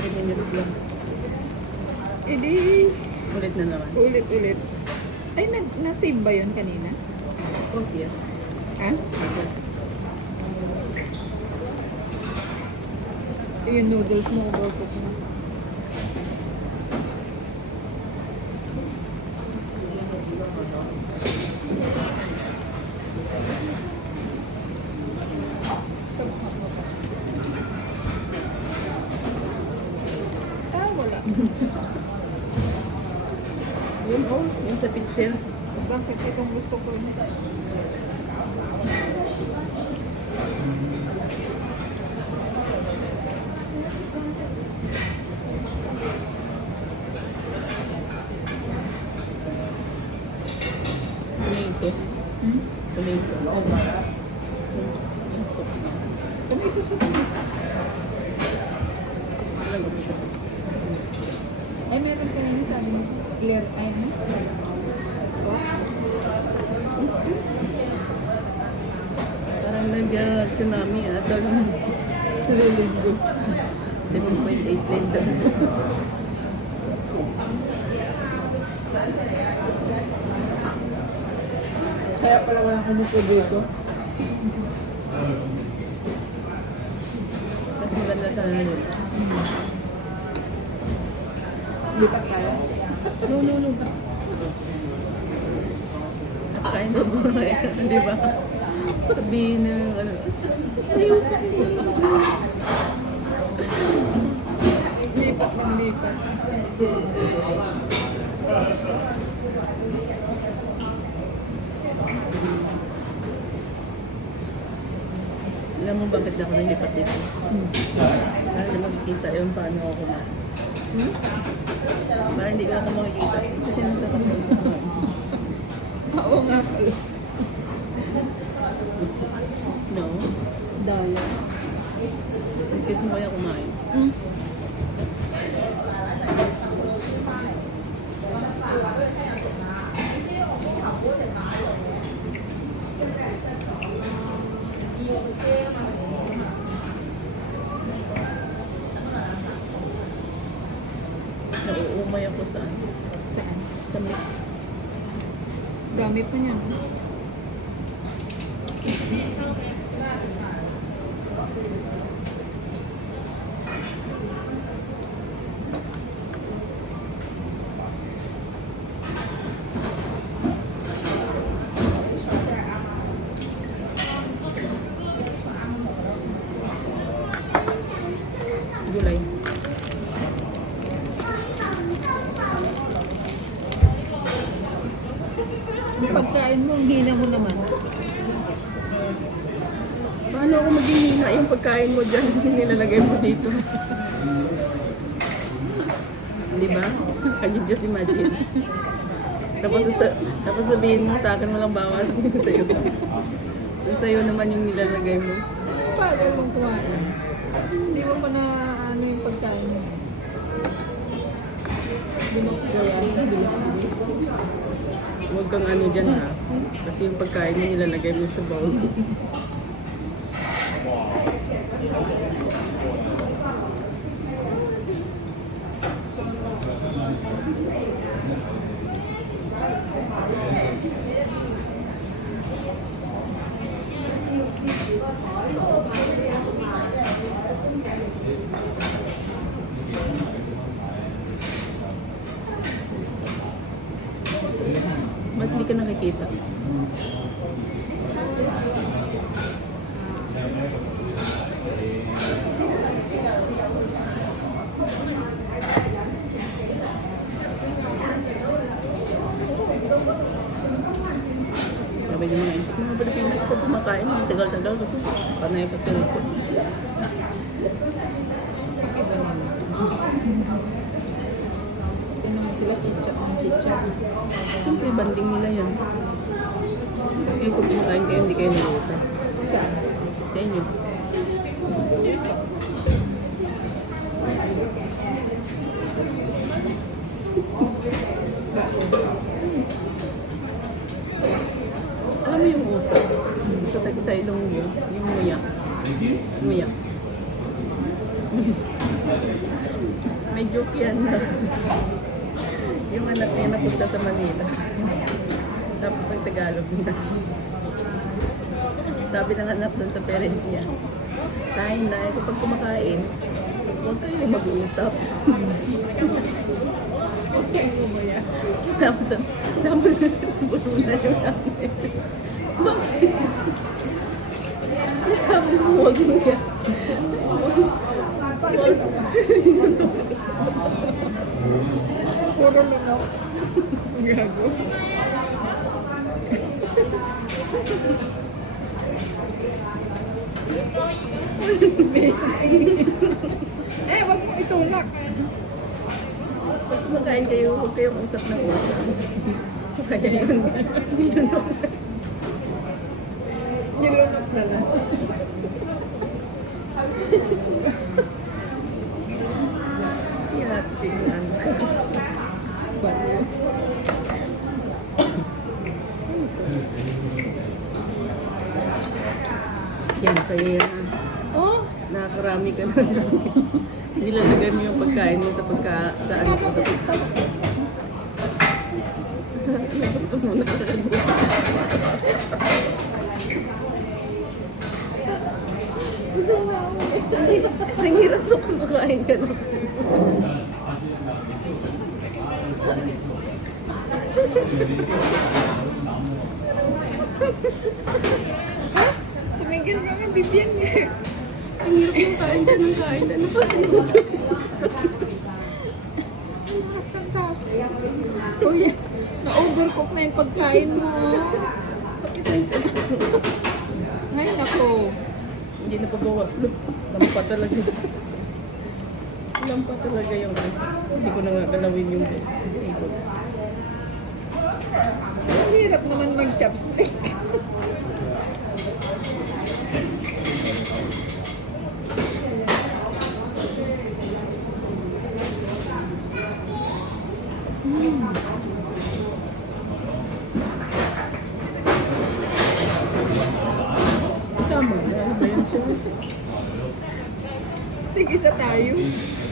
3 minutes lang. Edi, Ulit na naman. ulit-ulit. Ay, na-save ba yun kanina? Oh, yes. Ha? Yung noodles mo, overcook mo. Sabak mo ba? Ah, wala. Yun, oh. Yung sa pitcher. Bakit itong gusto ko? Tomato. Hmm? Tomato. Yung soup. Tomato soup. Walang option. Ay, meron ka na sabi mo. Clear, ay, no? Parang nag-tsunami ata. Nalulunggo. 7.8 lane daw. Kaya pala walang kumupo dito. Mas maganda sana yun. Lipat tayo. No, no, no. Kain na mo di ba? Sabihin na, ano. Lipat ng lipat. Alam mo bakit ako nilipat dito? Para na makikita yung paano ako kumain. Hmm? Para hindi ko ako makikita. Kasi nagtatakbo ako kumain. Oo nga pala. No? Dala. Bakit mo kaya kumain? Hmm? Nauumay ako saan? Saan? Sa mix. Dami pa niya, no? Gulay. Yung pagkain mo, ang hina mo naman. Paano ako maging hina yung pagkain mo dyan? Nilalagay mo dito. Di ba? Can you just imagine? Tapos sabihin mo sa akin walang bawas yung sa'yo. Yung sa'yo naman yung nilalagay mo. Paano mong kumain? Hindi mo pa na ano yung pagkain mo. Hindi mo kaya bilis-bilis. Huwag kang ano dyan ha. Kasi yung pagkain mo nilalagay mo sa bowl. Ba't hindi ka nakikita? Sabi niya mga insik, mga balik yung ko kumakain. Ang tagal-tagal kasi panay pa sila ko. Iba naman. Ito naman sila chitchat ng chitchat. Siyempre, banding nila yan. Kaya pag kumakain kayo, hindi kayo nilusa. Saan? Sa inyo. Seryoso? Bakit? Alam mo yung usa? Sa ilong mo, yung nguya. Nguya. May joke yan na. Yung anak niya napunta sa Manila. Tapos ang Tagalog na. Sabi ng anak doon sa parents niya, Tay, Nay, kapag kumakain, huwag kayo mag-uusap. Okay mo ba yan? Sabi bulo na yung nanay. Bakit? Sabi mo, huwag mo yan. Puro linok. Gago. Wag mo itulak. Pag kumakain kayo, huwag kayong usap ng usap. Kaya yun. Nilunok. Nilunok na lang. Yating anak. Baliw. Yan, sa'yo yan. Oh, Nakakarami ka na. Nilalagay mo yung pagkain mo sa sa ano ko, sa ano gusto mo na gusto mo ako. ang hirap na kumakain ka na. Tumigil ka nga, bibyan niya. Ang hirap yung kain ka ng kain. Ano ba? Lakas ng tao. Uy, na-overcook na yung pagkain mo. Sakit ang tiyan. Ngayon ako. Hindi na pabawa. Lampa talaga. Lampa talaga yung ano. Hindi ko na nga galawin yung ikot. Ang hirap naman mag-chopstick. Kasama na. Ano ba yun siya? Tig-isa tayo.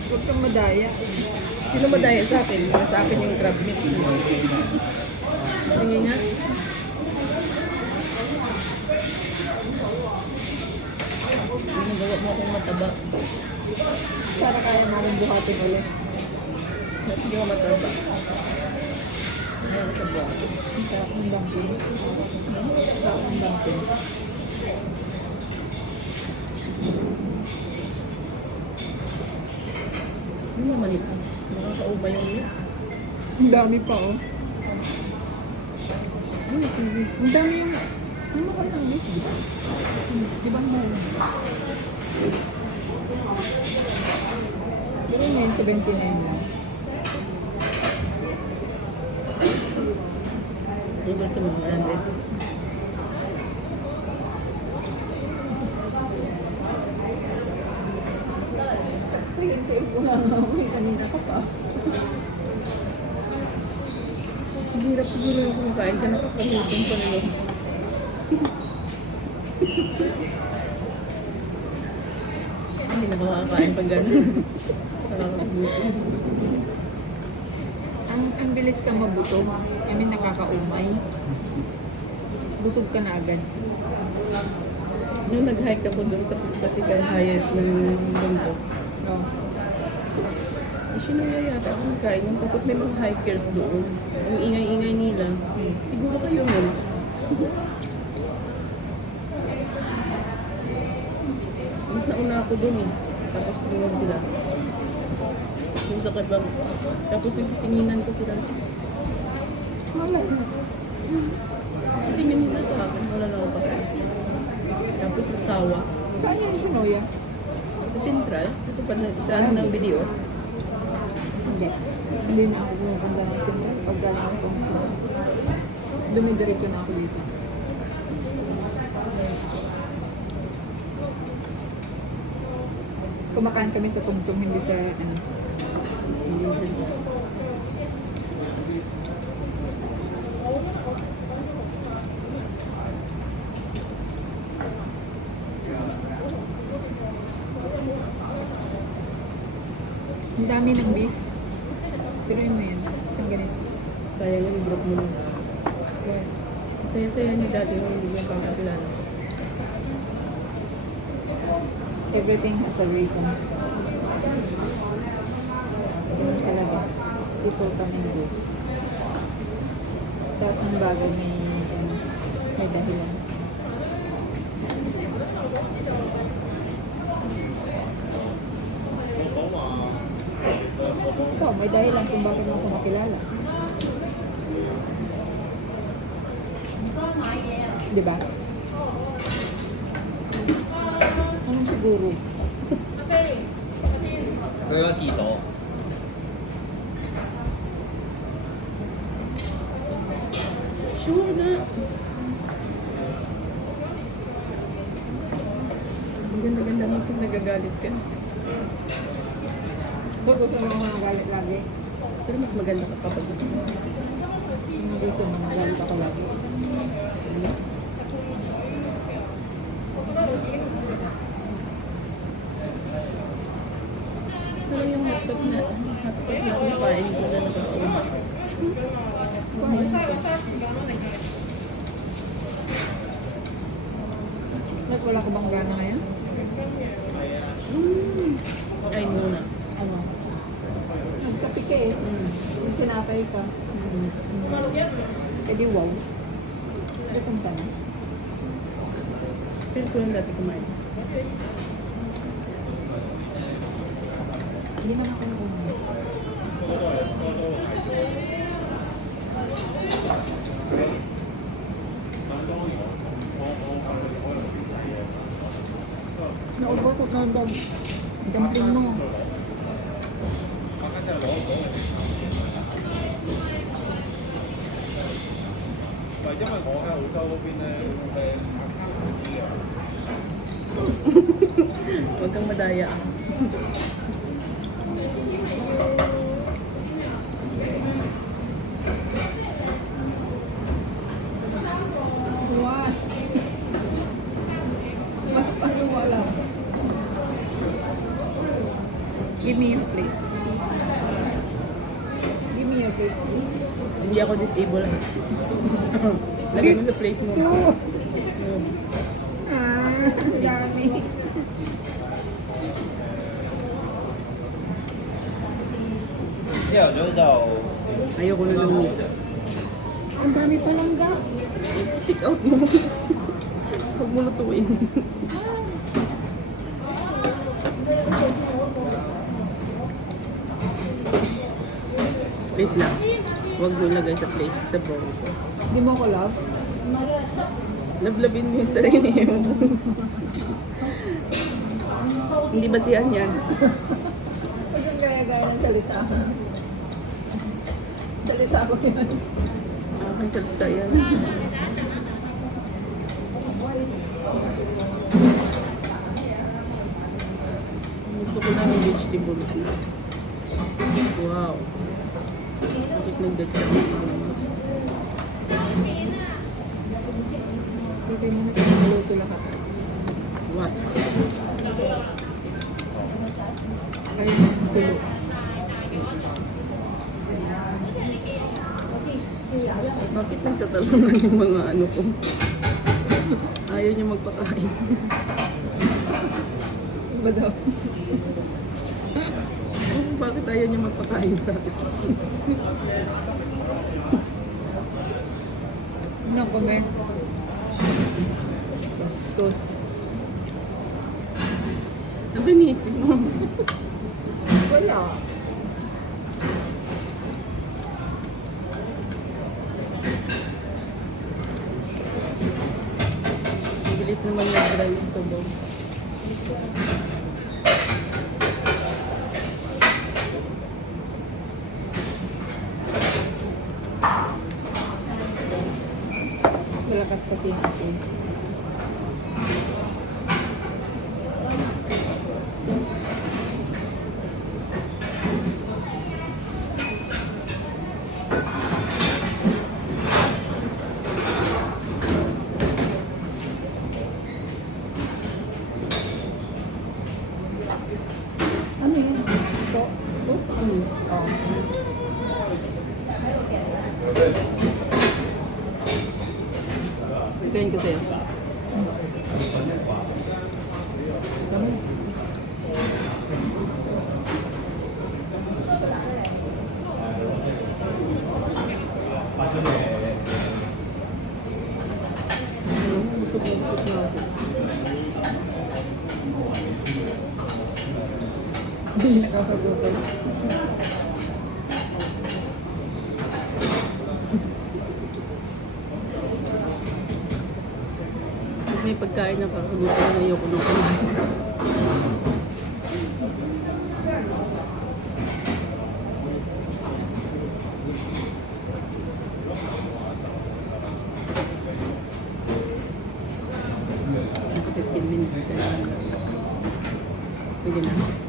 Huwag kang madaya. Sino madaya sa akin? Sa akin yung crab mix. Sige nga. Ginagawa mo akong mataba. Para kaya mo akong buhatin ulit. Hindi ko mataba. Ayaw ko sa buwan. Ang sarap ng dumpling. Ang sarap ng dumpling. Ano naman ito? Nakakauba yung ulo. Ang dami pa oh. Ang dami yung... Ano ka lang eh? Di ba ang mahal? Pero ngayon 79 lang. Yung gusto mo, 100. Hindi ko nga may kanina ka pa. Ang hirap siguro yung kumakain ka nakakalutin pa nyo. Hindi na makakain pag gano'n. Nakakalutin. Ang bilis ka mabusog. I mean, nakakaumay. Busog ka na agad. Nung nag-hike ako dun sa second highest ng mundo, Oh. sinuya yata ako nagkain yun. Tapos may mga hikers doon. Ang ingay-ingay nila. Siguro kayo nun. Mas nauna ako doon eh. Tapos sunod sila. Yung sa kabang. Tapos nagtitinginan ko sila. Wala na. Titingin nila sa akin. Wala na ako pa. Tapos nagtawa. Saan yung Shinoya? Sa Central. Ito pa na sa ano ng video. Hindi. Hindi na ako pumupunta ng Central. Pag galing ako Tungtong. Dumidiretso na ako dito. Kumakain kami sa Tungtong, hindi sa ano. Ang dami ng beef. Pero mo yan. Isang ganito. Sayang yung broke mo na. Well, Saya-saya niyo dati nung hindi niya pa kakilala. everything has a reason. Ganun talaga. People come and go. Lahat ng bagay may dahilan. Ikaw, may dahilan kung bakit mo ako makilala. Di ba? Anong siguro? 佢個廁所。 Sure na. Ang ganda-ganda mo kung nagagalit ka. Ba't gusto mo magalit lagi? Pero mas maganda ka kapag Yung gusto mo magalit ako lagi. pero yung hotdog na kumain ko na nakakauma. Ba't wala ka bang gana ngayon? Ay, muna. Ano? Nagkape ka eh. Yung tinapay ka. Eh di wow. Gutom ka na. Feel ko lang dati kumain. Hindi man ako nakuha. Naubo ko na dumpling mo. Huwag kang madaya. What? Wala. Give me your plate, please. Give me your plate, please. Hindi ako disable. Lagay mo sa plate mo. Two. Mm. Ang dami. Ayoko na ng meat. Ang dami palang ga. Take out mo. Huwag mo lutuin. Space lang. Huwag mo ilagay sa plate, sa bowl. Di mo ko love? Lablabin mo yung sarili mo. Hindi basihan yan. Huwag yung gaya-gaya ng salita mo. Salita ko yun. Aking salita yan. Gusto ko lang yung vegetables na. Wow. Bakit nagdagdag mo naman? Okay mo na kung maluto lahat. What? Ayun ang tulo. Bakit nagtatalungan yung mga ano ko? Ayaw niya magpakain. Ba daw? Bakit ayaw niya magpakain sa akin? No comment. Bastos. Nabinisip mo. Wala. Bilis naman yung drive ito daw. Malakas kasi natin. Ano yun? So Oh. Bigyan ko sa'yo. Busog na ako. Hindi nakakagutom. Pag may pagkain na kakagutom, ayoko nung kumain. Naka 15 minutes ka na. Pwede na.